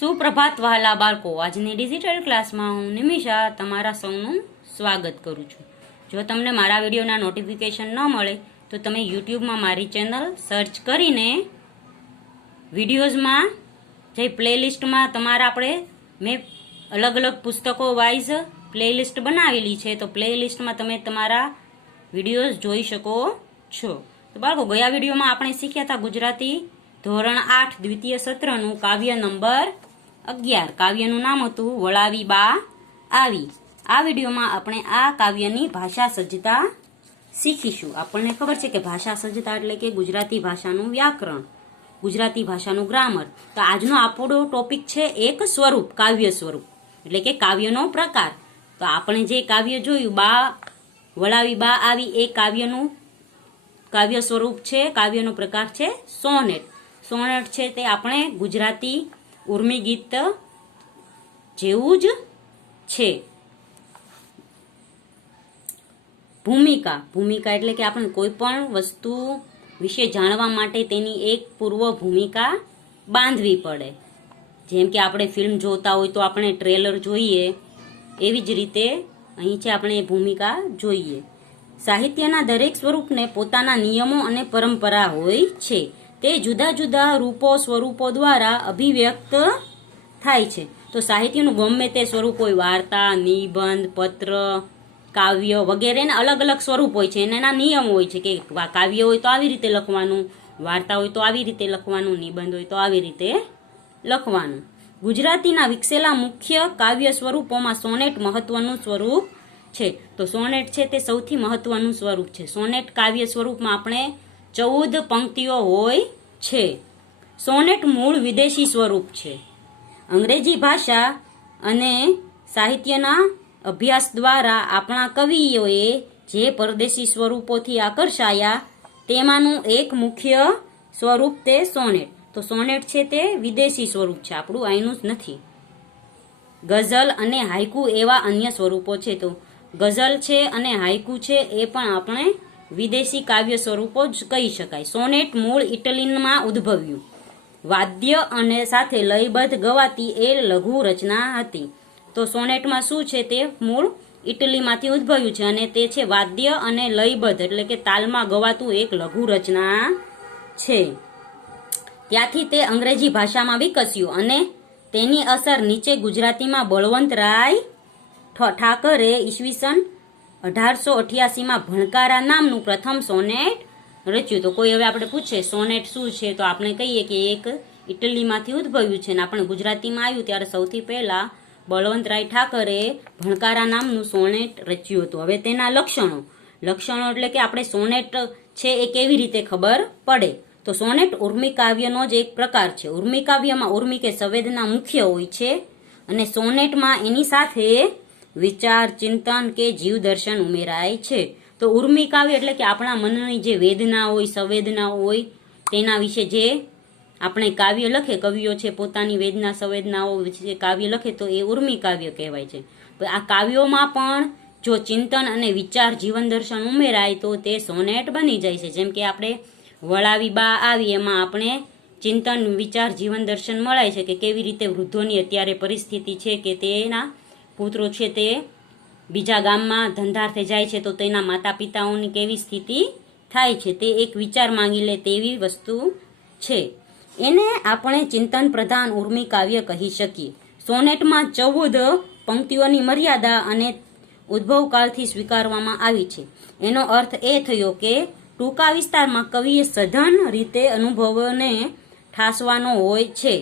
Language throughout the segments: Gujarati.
સુપ્રભાત વહાલા બાળકો, આજની ડિજિટલ ક્લાસમાં હું નિમિષા તમારા સૌનું સ્વાગત કરું છું. જો તમને મારા વિડીયોના નોટિફિકેશન ન મળે તો તમે યુટ્યુબમાં મારી ચેનલ સર્ચ કરીને વિડીયોઝમાં જે પ્લેલિસ્ટમાં મેં અલગ અલગ પુસ્તકો વાઇઝ પ્લેલિસ્ટ બનાવેલી છે, તો પ્લેલિસ્ટમાં તમે તમારા વિડીયોઝ જોઈ શકો છો. તો બાળકો, ગયા વિડીયોમાં આપણે શીખ્યા હતા ગુજરાતી ધોરણ 8 દ્વિતીય સત્રનું કાવ્ય નંબર 11. કાવ્યનું નામ હતું વળાવી બા આવી. આ વિડીયોમાં આપણે આ કાવ્યની ભાષા સજ્જતા શીખીશું. આપણને ખબર છે કે ભાષા સજ્જતા એટલે કે ગુજરાતી ભાષાનું વ્યાકરણ, ગુજરાતી ભાષાનું ગ્રામર. તો આજનો આપણો ટોપિક છે એક સ્વરૂપ, કાવ્ય સ્વરૂપ એટલે કે કાવ્યનો પ્રકાર. તો આપણે જે કાવ્ય જોયું વળાવી બા આવી, એ કાવ્ય સ્વરૂપ છે, કાવ્યનો પ્રકાર છે સોનેટ. સોનેટ છે તે આપણે ગુજરાતી ઉર્મી ગીત જેવું જ છે. ભૂમિકા એટલે કે આપણે કોઈ પણ વસ્તુ વિશે જાણવા માટે તેની એક પૂર્વ ભૂમિકા બાંધવી પડે. જેમ કે આપણે ફિલ્મ જોતા હોય તો આપણે ટ્રેલર જોઈએ, એવી જ રીતે અહીં છે આપણે ભૂમિકા જોઈએ. સાહિત્યના દરેક સ્વરૂપને પોતાના નિયમો અને પરંપરા હોય છે. તે જુદા જુદા રૂપો સ્વરૂપો દ્વારા અભિવ્યક્ત થાય છે. તો સાહિત્યનું ગમે તે સ્વરૂપ હોય, વાર્તા, નિબંધ, પત્ર, કાવ્ય વગેરેને અલગ અલગ સ્વરૂપ હોય છે. એના નિયમો હોય છે કે કાવ્ય હોય તો આવી રીતે લખવાનું, વાર્તા હોય તો આવી રીતે લખવાનું, નિબંધ હોય તો આવી રીતે લખવાનું. ગુજરાતીના વિકસેલા મુખ્ય કાવ્ય સ્વરૂપોમાં સોનેટ મહત્વનું સ્વરૂપ છે. તો સોનેટ છે તે સૌથી મહત્વનું સ્વરૂપ છે. સોનેટ કાવ્ય સ્વરૂપમાં આપણે 14 પંક્તિઓ હોય છે. સોનેટ મૂળ વિદેશી સ્વરૂપ છે. અંગ્રેજી ભાષા અને સાહિત્યના અભ્યાસ દ્વારા આપણા કવિઓએ જે પરદેશી સ્વરૂપોથી આકર્ષાયા તેમાંનું એક મુખ્ય સ્વરૂપ તે સોનેટ. તો સોનેટ છે તે વિદેશી સ્વરૂપ છે, આપણું અહીંનું જ નથી. ગઝલ અને હાઇકુ એવા અન્ય સ્વરૂપો છે. તો ગઝલ છે અને હાઇકુ છે એ પણ આપણે વિદેશી કાવ્ય સ્વરૂપો જ કહી શકાય. સોનેટ મૂળ ઇટલીમાં ઉદ્ભવ્યું. વાદ્ય અને સાથે લયબદ્ધ ગવાતી એ લઘુ રચના હતી. તો સોનેટમાં શું છે, તે મૂળ ઇટલીમાંથી ઉદ્ભવ્યું છે અને તે છે વાદ્ય અને લયબદ્ધ એટલે કે તાલમાં ગવાતું એક લઘુ રચના છે. ત્યાંથી તે અંગ્રેજી ભાષામાં વિકસ્યું અને તેની અસર નીચે ગુજરાતીમાં બળવંતરાય ઠાકરે ઈસવીસન 1888માં ભણકારા નામનું પ્રથમ સોનેટ રચ્યું. તો કોઈ હવે આપણે પૂછે સોનેટ શું છે, તો આપણે કહીએ કે એક ઇટલીમાંથી ઉદ્ભવ્યું છે અને આપણે ગુજરાતીમાં આવ્યું ત્યારે સૌથી પહેલા બળવંતરાય ઠાકરે ભણકારા નામનું સોનેટ રચ્યું હતું. હવે તેના લક્ષણો એટલે કે આપણે સોનેટ છે એ કેવી રીતે ખબર પડે. તો સોનેટ ઉર્મી કાવ્યનો જ એક પ્રકાર છે. ઉર્મી કાવ્યમાં ઉર્મી કે સંવેદના મુખ્ય હોય છે અને સોનેટમાં એની સાથે વિચાર, ચિંતન કે જીવ દર્શન ઉમેરાય છે. તો ઉર્મી કાવ્ય એટલે કે આપણા મનની જે વેદના હોય, સંવેદના હોય, તેના વિશે જે આપણે કાવ્ય લખે, કવિઓ છે પોતાની વેદના સંવેદનાઓ વિશે કાવ્ય લખે તો એ ઉર્મી કાવ્ય કહેવાય છે. આ કાવ્યોમાં પણ જો ચિંતન અને વિચાર, જીવન દર્શન ઉમેરાય તો તે સોનેટ બની જાય છે. જેમ કે આપણે વળાવી બા આવી, એમાં આપણે ચિંતન, વિચાર, જીવન દર્શન મળાય છે કે કેવી રીતે વૃદ્ધોની અત્યારે પરિસ્થિતિ છે કે તેના પુત્રો છે તે બીજા ગામમાં ધંધાર્થે જાય છે તો તેના માતા પિતાઓની કેવી સ્થિતિ થાય છે, તે એક વિચાર માંગી લે તેવી વસ્તુ છે. એને આપણે ચિંતન પ્રધાન ઉર્મી કાવ્ય કહી શકીએ. સોનેટમાં 14 પંક્તિઓની મર્યાદા અને ઉદ્ભવકાળથી સ્વીકારવામાં આવી છે. એનો અર્થ એ થયો કે ટૂંકા વિસ્તારમાં કવિએ સઘન રીતે અનુભવોને ઠાસવાનો હોય છે,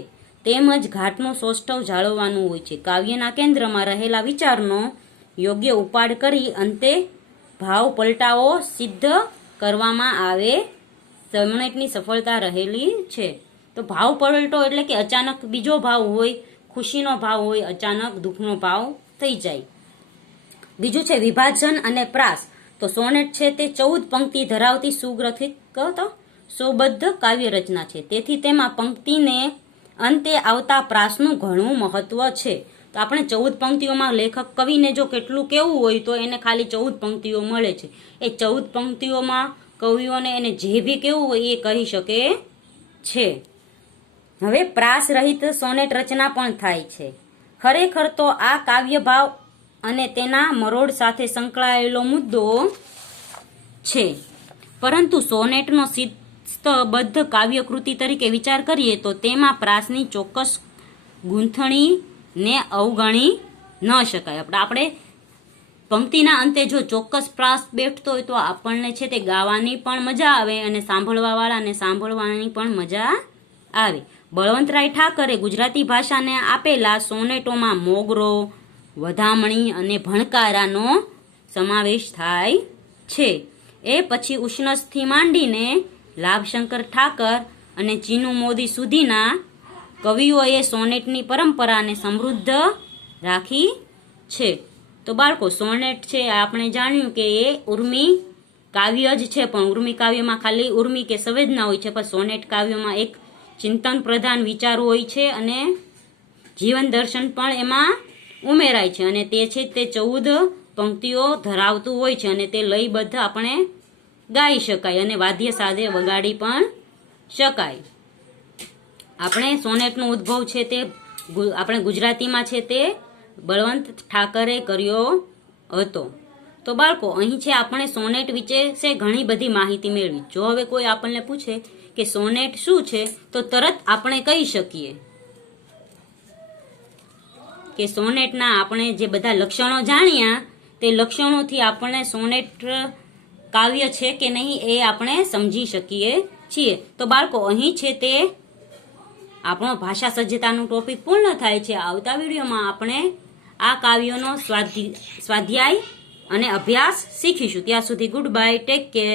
તેમજ ઘાટનું સૌષ્ઠવ જાળવવાનું હોય છે. કાવ્યના કેન્દ્રમાં રહેલા વિચારનો યોગ્ય ઉપાડ કરી અંતે ભાવ પલટાઓ સિદ્ધ કરવામાં આવે. સોનેટની સફળતા રહેલી છે. તો ભાવ પલટો એટલે કે અચાનક બીજો ભાવ હોય, ખુશીનો ભાવ હોય, અચાનક દુઃખનો ભાવ થઈ જાય. બીજું છે વિભાજન અને પ્રાસ. તો સોનેટ છે તે 14 પંક્તિ ધરાવતી સુગ્રથિત સુબદ્ધ કાવ્ય રચના છે. તેથી તેમાં પંક્તિને અંતે આવતા પ્રાસનું ઘણું મહત્વ છે. તો આપણે 14 પંક્તિઓમાં લેખક કવિને જો કેટલું કેવું હોય તો એને ખાલી 14 પંક્તિઓ મળે છે. એ 14 પંક્તિઓમાં કવિઓને એને જે બી કેવું હોય એ કહી શકે છે. હવે પ્રાસ રહિત સોનેટ રચના પણ થાય છે. ખરેખર તો આ કાવ્ય ભાવ અને તેના મરોડ સાથે સંકળાયેલો મુદ્દો છે, પરંતુ સોનેટનો શિસ્તબદ્ધ કાવ્યકૃતિ તરીકે વિચાર કરીએ તો તેમાં પ્રાસની ચોક્કસ ગૂંથણીને અવગણી ન શકાય. આપણે પંક્તિના અંતે જો ચોક્કસ પ્રાસ બેઠતો હોય તો આપણને છે તે ગાવાની પણ મજા આવે અને સાંભળવાવાળાને સાંભળવાની પણ મજા આવે. બળવંતરાય ઠાકરે ગુજરાતી ભાષાને આપેલા સોનેટોમાં મોગરો, વધામણી અને ભણકારાનો સમાવેશ થાય છે. એ પછી ઉષ્ણસથી માંડીને લાભશંકર ઠાકર અને ચીનુ મોદી સુધીના કવિઓએ સોનેટની પરંપરાને સમૃદ્ધ રાખી છે. તો બાળકો, સોનેટ છે આપણે જાણ્યું કે એ ઉર્મી કાવ્ય જ છે, પણ ઉર્મી કાવ્યમાં ખાલી ઉર્મી કે સંવેદના હોય છે, પણ સોનેટ કાવ્યમાં એક ચિંતન પ્રધાન વિચારો હોય છે અને જીવન દર્શન પણ એમાં ઉમેરાય છે, અને તે છે તે 14 પંક્તિઓ ધરાવતું હોય છે, અને તે લયબદ્ધ આપણે ગાઈ શકાય અને વાદ્ય સાથે વગાડી પણ શકાય. આપણે સોનેટનો ઉદ્ભવ છે તે આપણે ગુજરાતીમાં છે તે બળવંત ઠાકરે કર્યો હતો. તો બાળકો, અહીં છે આપણે સોનેટ વિશે છે ઘણી બધી માહિતી મેળવી. જો હવે કોઈ આપણને પૂછે કે સોનેટ શું છે તો તરત આપણે કહી શકીએ કે સોનેટના આપણે જે બધા લક્ષણો જાણ્યા તે લક્ષણોથી આપણને સોનેટ કાવ્ય છે કે નહીં એ આપણે સમજી શકીએ છીએ. તો બાળકો, અહીં છે તે આપણો ભાષા સજ્જતાનું ટોપિક પૂર્ણ થાય છે. આવતા વિડીયોમાં આપણે આ કાવ્યોનો સ્વાધ્યાય અને અભ્યાસ શીખીશું. ત્યાં સુધી ગુડ બાય, ટેક કેર.